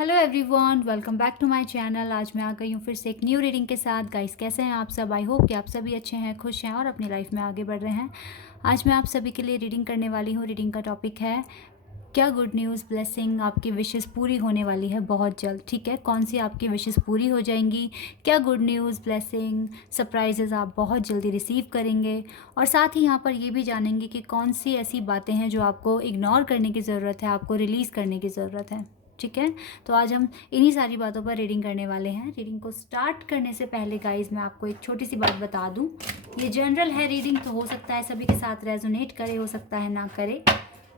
Hello everyone, welcome back to my channel. आज मैं आ गई हूँ फिर से एक न्यू रीडिंग के साथ। गाइस, कैसे हैं आप सब? आई होप कि आप सभी अच्छे हैं, खुश हैं और अपनी लाइफ में आगे बढ़ रहे हैं। आज मैं आप सभी के लिए रीडिंग करने वाली हूँ। रीडिंग का टॉपिक है क्या गुड न्यूज़, ब्लेसिंग, आपकी विशेस पूरी होने वाली है बहुत जल्द। ठीक है, कौन सी आपकी विशेस पूरी हो जाएंगी, क्या गुड न्यूज़, ब्लेसिंग, सरप्राइजेज़ आप बहुत जल्दी रिसीव करेंगे। और साथ ही यहाँ पर ये भी जानेंगे कि कौन सी ऐसी बातें हैं जो आपको इग्नोर करने की ज़रूरत है, आपको रिलीज़ करने की ज़रूरत है। ठीक है, तो आज हम इन्हीं सारी बातों पर रीडिंग करने वाले हैं। रीडिंग को स्टार्ट करने से पहले गाइज मैं आपको एक छोटी सी बात बता दूं, ये जनरल है रीडिंग, तो हो सकता है सभी के साथ रेजोनेट करे, हो सकता है ना करे।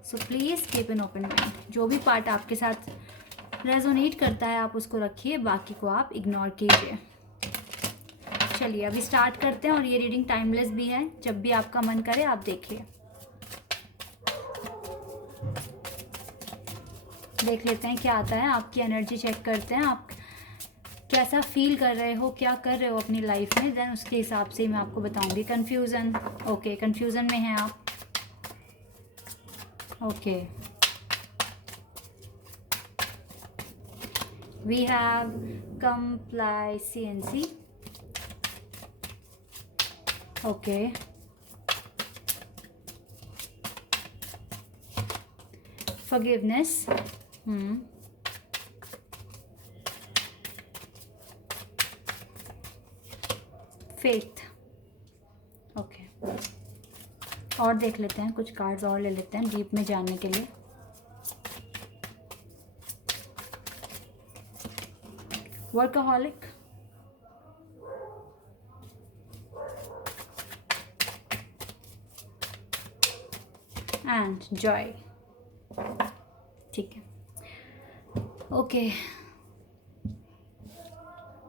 So please keep an open mind. जो भी पार्ट आपके साथ रेजोनेट करता है आप उसको रखिए, बाकी को आप इग्नोर कीजिए। चलिए अभी स्टार्ट करते हैं। और ये रीडिंग टाइमलेस भी है, जब भी आपका मन करे आप देखिए। देख लेते हैं क्या आता है। आपकी एनर्जी चेक करते हैं, आप कैसा फील कर रहे हो, क्या कर रहे हो अपनी लाइफ में, देन उसके हिसाब से मैं आपको बताऊंगी। कन्फ्यूज़न, ओके, कन्फ्यूज़न में हैं आप। Okay, we have complacency, okay, forgiveness, faith, okay. और देख लेते हैं, कुछ कार्ड्स और ले लेते हैं डीप में जानने के लिए। Workaholic, and Joy. ठीक है, ओके।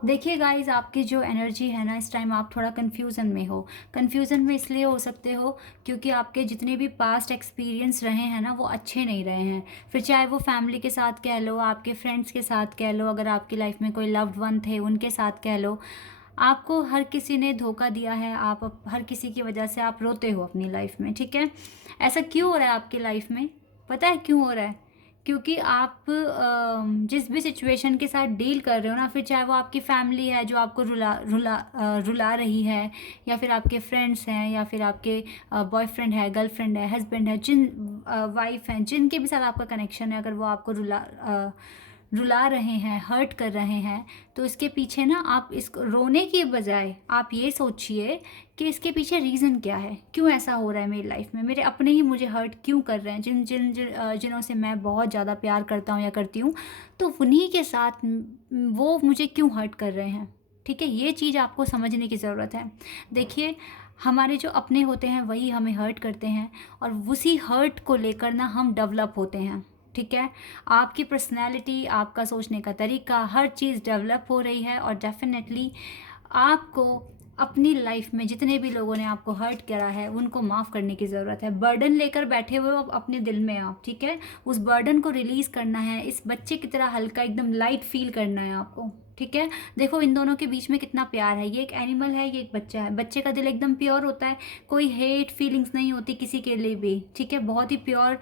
देखिए गाइज, आपकी जो एनर्जी है ना, इस टाइम आप थोड़ा कन्फ्यूज़न में हो। कन्फ्यूज़न में इसलिए हो सकते हो क्योंकि आपके जितने भी पास्ट एक्सपीरियंस रहे हैं ना, वो अच्छे नहीं रहे हैं। फिर चाहे वो फैमिली के साथ कह लो, आपके फ्रेंड्स के साथ कह लो, अगर आपकी लाइफ में कोई लव्ड वन थे उनके साथ कह लो, आपको हर किसी ने धोखा दिया है। आप हर किसी की वजह से आप रोते हो अपनी लाइफ में। ठीक है, ऐसा क्यों हो रहा है आपकी लाइफ में? पता है क्यों हो रहा है? क्योंकि आप जिस भी सिचुएशन के साथ डील कर रहे हो ना, फिर चाहे वो आपकी फैमिली है जो आपको रुला रही है, या फिर आपके फ्रेंड्स हैं, या फिर आपके बॉयफ्रेंड है, गर्लफ्रेंड है, हस्बैंड है, जिन वाइफ हैं, जिनके भी साथ आपका कनेक्शन है, अगर वो आपको रुला रहे हैं, हर्ट कर रहे हैं, तो इसके पीछे ना, आप इसको रोने की बजाय आप ये सोचिए कि इसके पीछे रीज़न क्या है, क्यों ऐसा हो रहा है मेरी लाइफ में, मेरे अपने ही मुझे हर्ट क्यों कर रहे हैं, जिनों से मैं बहुत ज़्यादा प्यार करता हूँ या करती हूँ, तो उन्हीं के साथ वो मुझे क्यों हर्ट कर रहे हैं। ठीक है, ये चीज़ आपको समझने की ज़रूरत है। देखिए, हमारे जो अपने होते हैं वही हमें हर्ट करते हैं, और उसी हर्ट को लेकर ना हम डेवलप होते हैं। ठीक है, आपकी पर्सनैलिटी, आपका सोचने का तरीका, हर चीज़ डेवलप हो रही है। और डेफिनेटली आपको अपनी लाइफ में जितने भी लोगों ने आपको हर्ट करा है उनको माफ़ करने की ज़रूरत है। बर्डन लेकर बैठे हुए हो अपने दिल में आप, ठीक है, उस बर्डन को रिलीज़ करना है। इस बच्चे की तरह हल्का, एकदम लाइट फील करना है आपको। ठीक है, देखो इन दोनों के बीच में कितना प्यार है। ये एक एनिमल है, ये एक बच्चा है। बच्चे का दिल एकदम प्योर होता है, कोई हेट फीलिंग्स नहीं होती किसी के लिए भी। ठीक है, बहुत ही प्योर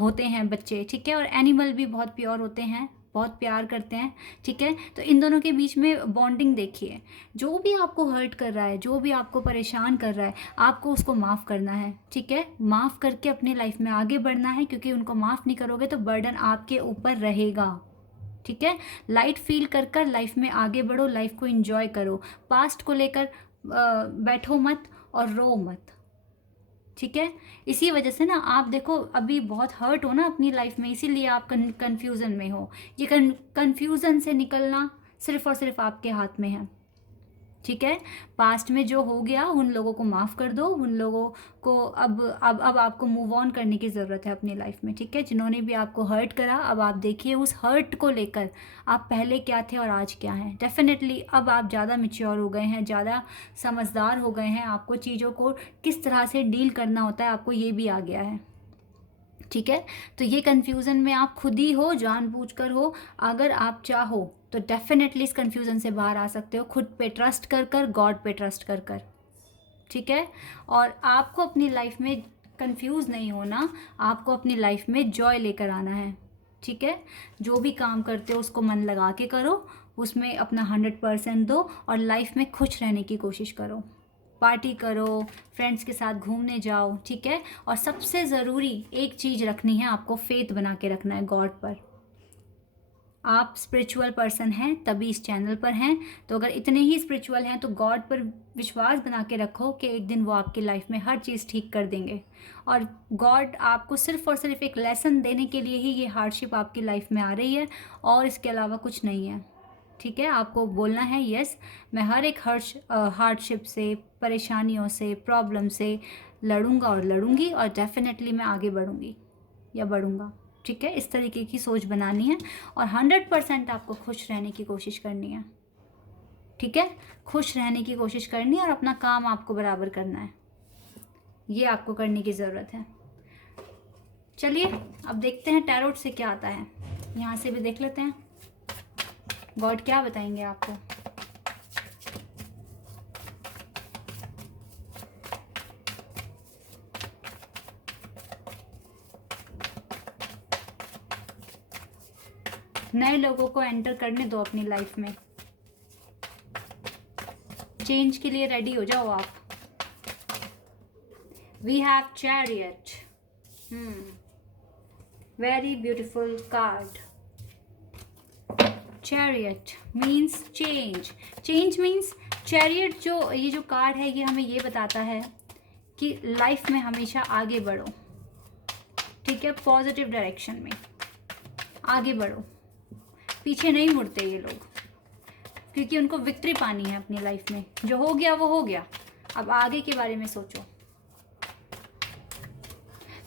होते हैं बच्चे। ठीक है, और एनिमल भी बहुत प्योर होते हैं, बहुत प्यार करते हैं। ठीक है, तो इन दोनों के बीच में बॉन्डिंग देखिए। जो भी आपको हर्ट कर रहा है, जो भी आपको परेशान कर रहा है, आपको उसको माफ़ करना है। ठीक है, माफ़ करके अपनी लाइफ में आगे बढ़ना है, क्योंकि उनको माफ़ नहीं करोगे तो बर्डन आपके ऊपर रहेगा। ठीक है, लाइट फील कर कर लाइफ में आगे बढ़ो, लाइफ को एंजॉय करो। पास्ट को लेकर बैठो मत और रो मत। ठीक है, इसी वजह से ना आप देखो अभी बहुत हर्ट हो ना अपनी लाइफ में, इसीलिए आप कन्फ्यूज़न में हो। ये कन्फ्यूज़न से निकलना सिर्फ और सिर्फ आपके हाथ में है। ठीक है, पास्ट में जो हो गया उन लोगों को माफ़ कर दो, उन लोगों को अब आपको मूव ऑन करने की ज़रूरत है अपनी लाइफ में। ठीक है, जिन्होंने भी आपको हर्ट करा, अब आप देखिए उस हर्ट को लेकर आप पहले क्या थे और आज क्या हैं। डेफिनेटली अब आप ज़्यादा मैच्योर हो गए हैं, ज़्यादा समझदार हो गए हैं। आपको चीज़ों को किस तरह से डील करना होता है आपको ये भी आ गया है। ठीक है, तो ये कन्फ्यूज़न में आप खुद ही हो, जानबूझकर हो। अगर आप चाहो तो डेफिनेटली इस कन्फ्यूज़न से बाहर आ सकते हो, खुद पे ट्रस्ट कर कर, गॉड पे ट्रस्ट कर कर। ठीक है, और आपको अपनी लाइफ में कंफ्यूज नहीं होना, आपको अपनी लाइफ में जॉय लेकर आना है। ठीक है। जो भी काम करते हो उसको मन लगा के करो, उसमें अपना 100% दो और लाइफ में खुश रहने की कोशिश करो। पार्टी करो, फ्रेंड्स के साथ घूमने जाओ, ठीक है। और सबसे ज़रूरी एक चीज़ रखनी है आपको, फेथ बना के रखना है गॉड पर। आप स्पिरिचुअल पर्सन हैं तभी इस चैनल पर हैं, तो अगर इतने ही स्पिरिचुअल हैं तो गॉड पर विश्वास बना के रखो कि एक दिन वो आपकी लाइफ में हर चीज़ ठीक कर देंगे। और गॉड आपको सिर्फ और सिर्फ एक लेसन देने के लिए ही ये हार्डशिप आपकी लाइफ में आ रही है, और इसके अलावा कुछ नहीं है, ठीक है। आपको बोलना है यस, मैं हर एक हार्डशिप से, परेशानियों से, प्रॉब्लम से लड़ूंगा और लड़ूंगी, और डेफिनेटली मैं आगे बढ़ूंगी या बढ़ूंगा, ठीक है। इस तरीके की सोच बनानी है और 100% आपको खुश रहने की कोशिश करनी है, ठीक है। खुश रहने की कोशिश करनी है और अपना काम आपको बराबर करना है, ये आपको करने की ज़रूरत है। चलिए अब देखते हैं टैरोट से क्या आता है, यहाँ से भी देख लेते हैं गॉड क्या बताएंगे आपको। नए लोगों को एंटर करने दो अपनी लाइफ में, चेंज के लिए रेडी हो जाओ आप। We have chariot, very beautiful card. Chariot means change, change means chariot. जो ये जो कार्ड है ये हमें ये बताता है कि लाइफ में हमेशा आगे बढ़ो, ठीक है। पॉजिटिव डायरेक्शन में आगे बढ़ो, पीछे नहीं मुड़ते ये लोग, क्योंकि उनको विक्ट्री पानी है अपनी लाइफ में। जो हो गया वो हो गया, अब आगे के बारे में सोचो,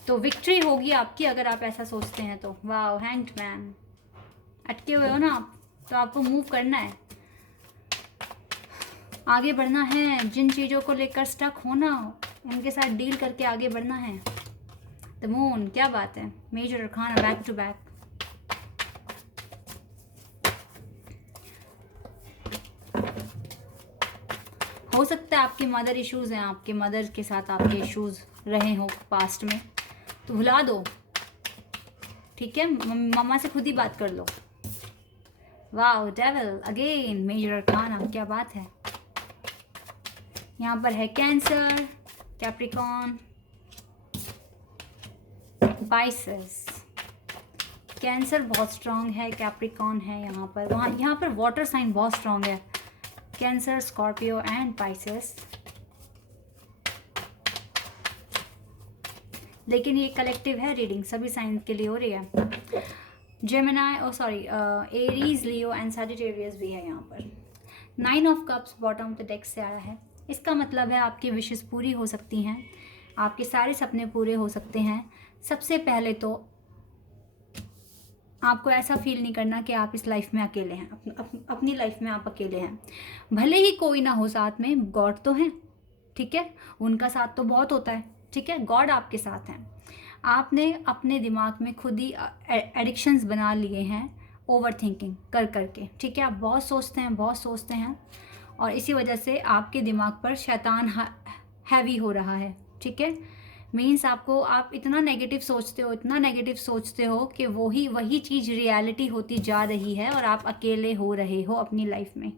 तो विक्ट्री होगी आपकी अगर आप ऐसा सोचते हैं तो। वाह, हैंग्ड मैन, अटके हुए हो ना आप, तो आपको मूव करना है, आगे बढ़ना है। जिन चीज़ों को लेकर स्टक होना, उनके साथ डील करके आगे बढ़ना है। द मून, क्या बात है, major arcana back to back. हो सकता है आपके मदर इश्यूज़ हैं, आपके मदर के साथ आपके इश्यूज़ रहे हो पास्ट में, तो भुला दो, ठीक है। मम्मा से खुद ही बात कर लो। Wow, devil again, major arcana, क्या बात है। यहाँ पर है कैंसर, कैप्रिकॉन, पाइसेस। कैंसर बहुत स्ट्रांग है, कैप्रिकॉन है यहाँ पर, वहाँ यहाँ पर वाटर साइन बहुत स्ट्रांग है, कैंसर, स्कॉर्पियो एंड पाइसेस। लेकिन ये कलेक्टिव है रीडिंग, सभी साइन के लिए हो रही है। Gemini, Aries, Leo and Sagittarius भी है यहाँ पर। 9 of cups bottom of the deck से आया है। इसका मतलब है आपकी विशेस पूरी हो सकती हैं, आपके सारे सपने पूरे हो सकते हैं। सबसे पहले तो आपको ऐसा फील नहीं करना कि आप इस लाइफ में अकेले हैं, अपनी लाइफ में आप अकेले हैं। भले ही कोई ना हो साथ में, गॉड तो हैं, ठीक है। उनका साथ तो बहुत होता है, ठीक है। गॉड आपके साथ हैं। आपने अपने दिमाग में खुद ही एडिक्शंस बना लिए हैं, ओवर थिंकिंग कर करके, ठीक है। आप बहुत सोचते हैं, बहुत सोचते हैं, और इसी वजह से आपके दिमाग पर शैतान हैवी हो रहा है, ठीक है। मीन्स आपको, आप इतना नेगेटिव सोचते हो, इतना नेगेटिव सोचते हो कि वही चीज़ रियलिटी होती जा रही है और आप अकेले हो रहे हो अपनी लाइफ में,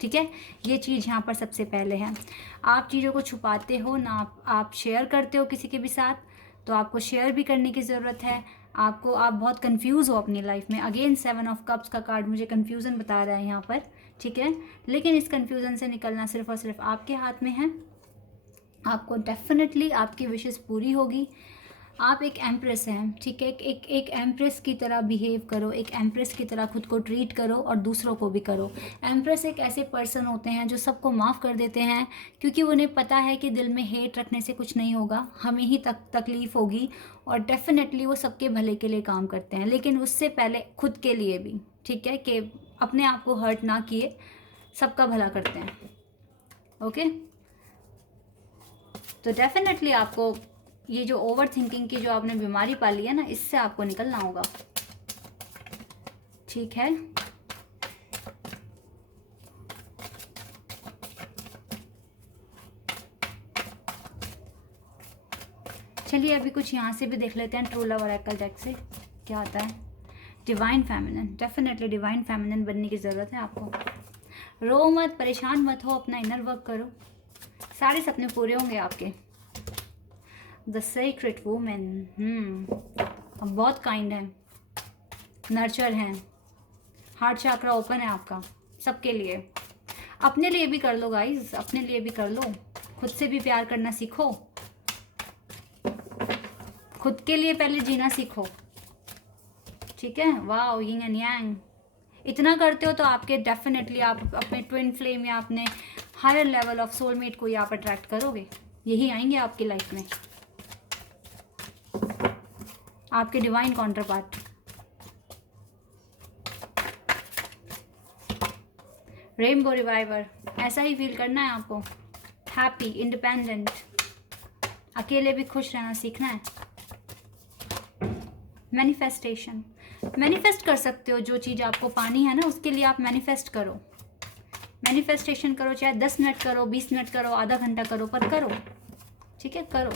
ठीक है। ये चीज़ यहाँ पर सबसे पहले है। आप चीज़ों को छुपाते हो ना, आप शेयर करते हो किसी के भी साथ, तो आपको शेयर भी करने की ज़रूरत है। आप बहुत कंफ्यूज हो अपनी लाइफ में। अगेन 7 ऑफ कप्स का कार्ड मुझे कंफ्यूजन बता रहा है यहाँ पर, ठीक है। लेकिन इस कंफ्यूजन से निकलना सिर्फ और सिर्फ आपके हाथ में है। आपको डेफिनेटली आपकी विशेस पूरी होगी। आप एक एम्प्रेस हैं, ठीक है। एक एम्प्रेस की तरह बिहेव करो, एक एम्प्रेस की तरह खुद को ट्रीट करो और दूसरों को भी करो। एम्प्रेस एक ऐसे पर्सन होते हैं जो सबको माफ़ कर देते हैं, क्योंकि उन्हें पता है कि दिल में हेट रखने से कुछ नहीं होगा, हमें ही तकलीफ़ होगी, और डेफिनेटली वो सबके भले के लिए काम करते हैं, लेकिन उससे पहले खुद के लिए भी, ठीक है, कि अपने आप को हर्ट ना किए, सबका भला करते हैं, ओके। तो डेफिनेटली आपको ये जो ओवर थिंकिंग की जो आपने बीमारी पाली है ना, इससे आपको निकलना होगा, ठीक है। चलिए अभी कुछ यहाँ से भी देख लेते हैं ट्रू लव ओरेकल डेक से क्या आता है। Divine feminine, definitely divine feminine बनने की ज़रूरत है आपको। रो मत, परेशान मत हो, अपना इनर वर्क करो, सारे सपने पूरे होंगे आपके। द सीक्रेट वुमेन, बहुत काइंड है, नर्चर हैं, हार्ट चक्रा ओपन है आपका सबके लिए। अपने लिए भी कर लो गाइज, अपने लिए भी कर लो, खुद से भी प्यार करना सीखो, खुद के लिए पहले जीना सीखो, ठीक है। वाओ, यिंग एंड यांग, इतना करते हो तो आपके डेफिनेटली आप अपने ट्विन फ्लेम या अपने हायर लेवल ऑफ सोलमेट को ही आप अट्रैक्ट करोगे, यही आएंगे आपकी लाइफ में, आपके divine counter part. Rainbow reviver, ऐसा ही फील करना है आपको, हैप्पी, इंडिपेंडेंट, अकेले भी खुश रहना सीखना है। मैनिफेस्टेशन, मैनिफेस्ट कर सकते हो, जो चीज़ आपको पानी है ना उसके लिए आप मैनिफेस्ट करो, मैनिफेस्टेशन करो, चाहे 10 मिनट करो, 20 मिनट करो, आधा घंटा करो, पर करो, ठीक है, करो।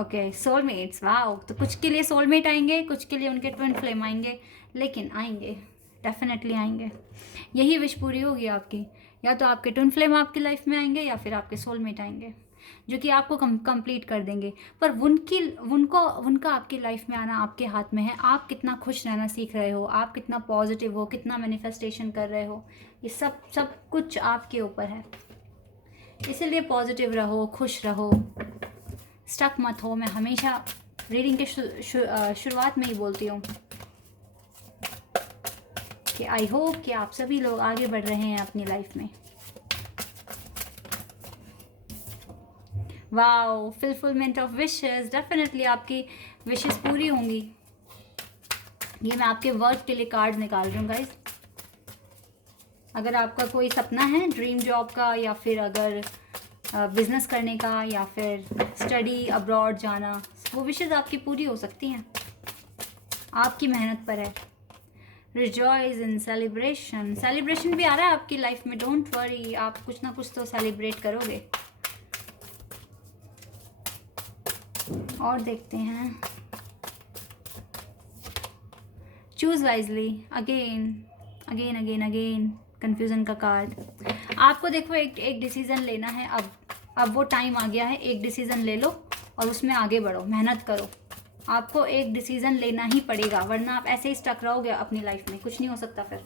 ओके, सोलमेट्स, वाओ, तो कुछ के लिए सोलमेट आएंगे, कुछ के लिए उनके ट्विन फ्लेम आएंगे, लेकिन आएंगे, डेफिनेटली आएंगे, यही विश पूरी होगी आपकी, या तो आपके ट्विन फ्लेम आपकी लाइफ में आएंगे या फिर आपके सोलमेट आएंगे, जो कि आपको कंप्लीट कर देंगे। पर उनका आपकी लाइफ में आना आपके हाथ में है, आप कितना खुश रहना सीख रहे हो, आप कितना पॉजिटिव हो, कितना मैनिफेस्टेशन कर रहे हो, ये सब कुछ आपके ऊपर है। इसीलिए पॉजिटिव रहो, खुश रहो, स्टक मत हो। मैं हमेशा रीडिंग के शुरुआत में ही बोलती हूँ कि आई होप कि आप सभी लोग आगे बढ़ रहे हैं अपनी लाइफ में। Wow, fulfilment of wishes, definitely आपकी विशेस पूरी होंगी। ये मैं आपके वर्क के लिए कार्ड निकाल रही हूँ गाइज। अगर आपका कोई सपना है ड्रीम जॉब का, या फिर अगर बिजनेस करने का, या फिर स्टडी अब्रॉड जाना, वो विशेस आपकी पूरी हो सकती हैं, आपकी मेहनत पर है। रिजॉइस इन सेलिब्रेशन, सेलिब्रेशन भी आ रहा है आपकी लाइफ में, डोंट वरी, आप कुछ ना कुछ तो सेलिब्रेट करोगे। और देखते हैं, choose wisely, again again again again, confusion का कार्ड। आपको देखो एक डिसीजन लेना है, अब वो टाइम आ गया है, एक डिसीजन ले लो और उसमें आगे बढ़ो, मेहनत करो। आपको एक डिसीजन लेना ही पड़ेगा, वरना आप ऐसे ही स्टक रहोगे अपनी लाइफ में, कुछ नहीं हो सकता फिर।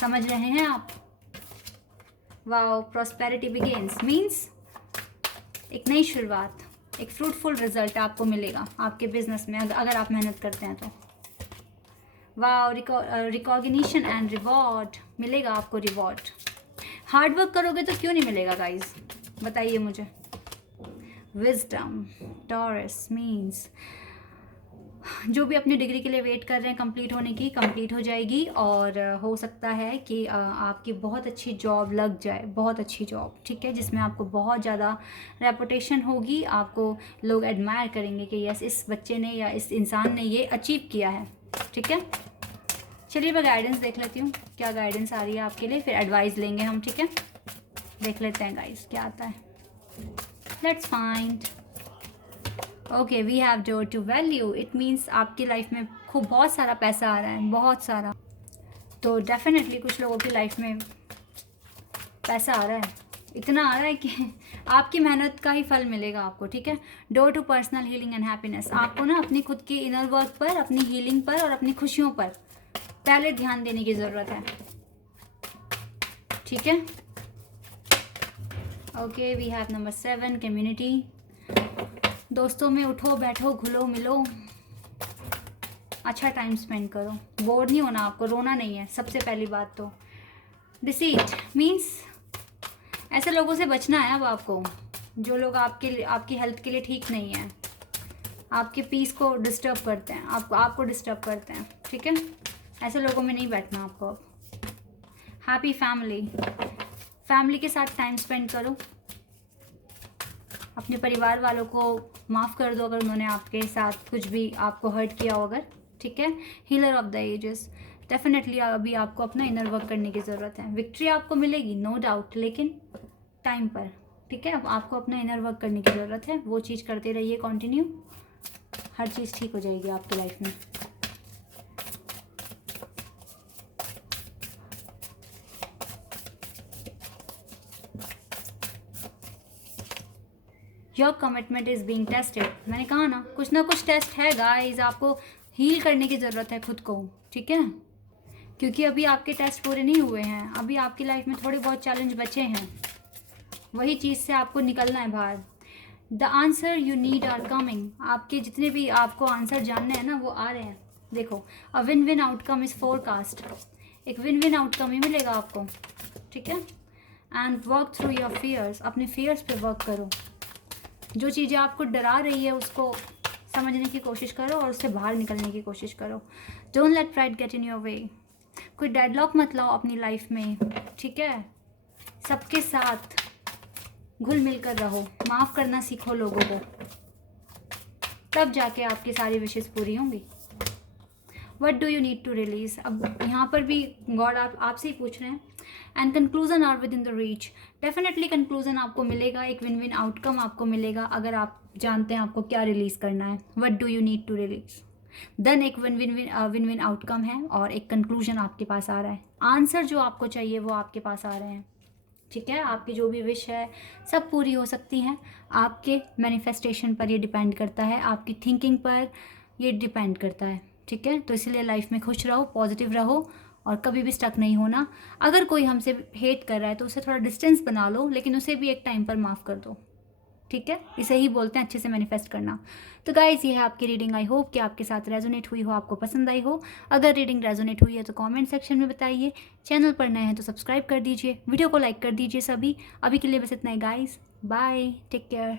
समझ रहे हैं आप? वाओ, प्रॉस्पेरिटी बिगिंस मीन्स एक नई शुरुआत, एक फ्रूटफुल रिजल्ट आपको मिलेगा आपके बिजनेस में, अगर आप मेहनत करते हैं तो। वाओ, रिकॉग्निशन एंड रिवॉर्ड, मिलेगा आपको रिवॉर्ड। हार्ड वर्क करोगे तो क्यों नहीं मिलेगा गाइज, बताइए मुझे। विजडम, टॉरस मीन्स जो भी अपनी डिग्री के लिए वेट कर रहे हैं कंप्लीट होने की, कंप्लीट हो जाएगी, और हो सकता है कि आपकी बहुत अच्छी जॉब लग जाए, बहुत अच्छी जॉब, ठीक है, जिसमें आपको बहुत ज़्यादा रेपुटेशन होगी, आपको लोग एडमायर करेंगे कि यस, इस बच्चे ने या इस इंसान ने ये अचीव किया है, ठीक है। चलिए मैं गाइडेंस देख लेती हूँ, क्या गाइडेंस आ रही है आपके लिए, फिर एडवाइस लेंगे हम, ठीक है। देख लेते हैं गाइस क्या आता है। Let's find. Okay, we have door to value, it means आपकी लाइफ में खूब बहुत सारा पैसा आ रहा है, बहुत सारा। तो डेफिनेटली कुछ लोगों की लाइफ में पैसा आ रहा है, इतना आ रहा है कि आपकी मेहनत का ही फल मिलेगा आपको, ठीक है। Door to personal healing and happiness, आपको ना अपनी खुद की इनर वर्क पर, अपनी हीलिंग पर और अपनी खुशियों पर पहले ध्यान देने की ज़रूरत है, ठीक है। Okay, we have number 7, community. दोस्तों में उठो बैठो घुलो मिलो, अच्छा टाइम स्पेंड करो, बोर नहीं होना आपको, रोना नहीं है सबसे पहली बात तो। डिसीट मीन्स ऐसे लोगों से बचना है अब आपको, जो लोग आपकी हेल्थ के लिए ठीक नहीं है, आपके पीस को डिस्टर्ब करते हैं, आपको डिस्टर्ब करते हैं, ठीक है। ऐसे लोगों में नहीं बैठना आपको अब। हैप्पी फैमिली, फैमिली के साथ टाइम स्पेंड करो, अपने परिवार वालों को माफ़ कर दो अगर उन्होंने आपके साथ कुछ भी आपको हर्ट किया हो अगर, ठीक है। Healer of the ages, definitely अभी आपको अपना इनर वर्क करने की ज़रूरत है। विक्ट्री आपको मिलेगी नो डाउट, लेकिन टाइम पर, ठीक है, अब आपको अपना इनर वर्क करने की ज़रूरत है, वो चीज़ करते रहिए कंटिन्यू, हर चीज़ ठीक हो जाएगी आपकी लाइफ में। Your commitment is being tested. मैंने कहा ना कुछ टेस्ट है गाइस, आपको हील करने की ज़रूरत है खुद को, ठीक है, क्योंकि अभी आपके टेस्ट पूरे नहीं हुए हैं, अभी आपकी लाइफ में थोड़े बहुत चैलेंज बचे हैं, वही चीज़ से आपको निकलना है बाहर। The answer you need are coming. आपके जितने भी आपको आंसर जानने हैं ना वो आ रहे हैं। देखो, a win win outcome is forecast. एक विन विन आउटकम ही मिलेगा आपको, ठीक है। And work through your fears. अपने फियर्स पे वर्क करो, जो चीज़ें आपको डरा रही है उसको समझने की कोशिश करो और उससे बाहर निकलने की कोशिश करो। Don't let pride get in your way. कोई डेडलॉक मत लाओ अपनी लाइफ में, ठीक है। सबके साथ घुल मिल कर रहो, माफ़ करना सीखो लोगों को, तब जाके आपकी सारी विशेष पूरी होंगी। What do you need to release. अब यहाँ पर भी गॉड आपसे ही पूछ रहे हैं। And conclusion are within the reach. Definitely conclusion आपको मिलेगा, एक विन विन आउटकम आपको मिलेगा अगर आप जानते हैं आपको क्या रिलीज़ करना है। What do you need to release, then एक विन विन आउटकम है और एक कंक्लूजन आपके पास आ रहा है। आंसर जो आपको चाहिए वो आपके पास आ रहे हैं, ठीक है। आपकी जो भी विश है सब पूरी हो सकती हैं। आपके मैनिफेस्टेशन पर ये डिपेंड करता है, आपकी थिंकिंग पर ये डिपेंड करता है, ठीक है। तो इसलिए लाइफ में खुश रहो, पॉजिटिव रहो और कभी भी स्टक नहीं होना। अगर कोई हमसे हेट कर रहा है तो उसे थोड़ा डिस्टेंस बना लो, लेकिन उसे भी एक टाइम पर माफ़ कर दो, ठीक है। इसे ही बोलते हैं अच्छे से मैनिफेस्ट करना। तो गाइस, ये है आपकी रीडिंग। आई होप कि आपके साथ रेजोनेट हुई हो, आपको पसंद आई हो। अगर रीडिंग रेजोनेट हुई है तो कमेंट सेक्शन में बताइए। चैनल पर नए हैं तो सब्सक्राइब कर दीजिए, वीडियो को लाइक कर दीजिए सभी। अभी के लिए बस इतना ही गाइस, बाय, टेक केयर।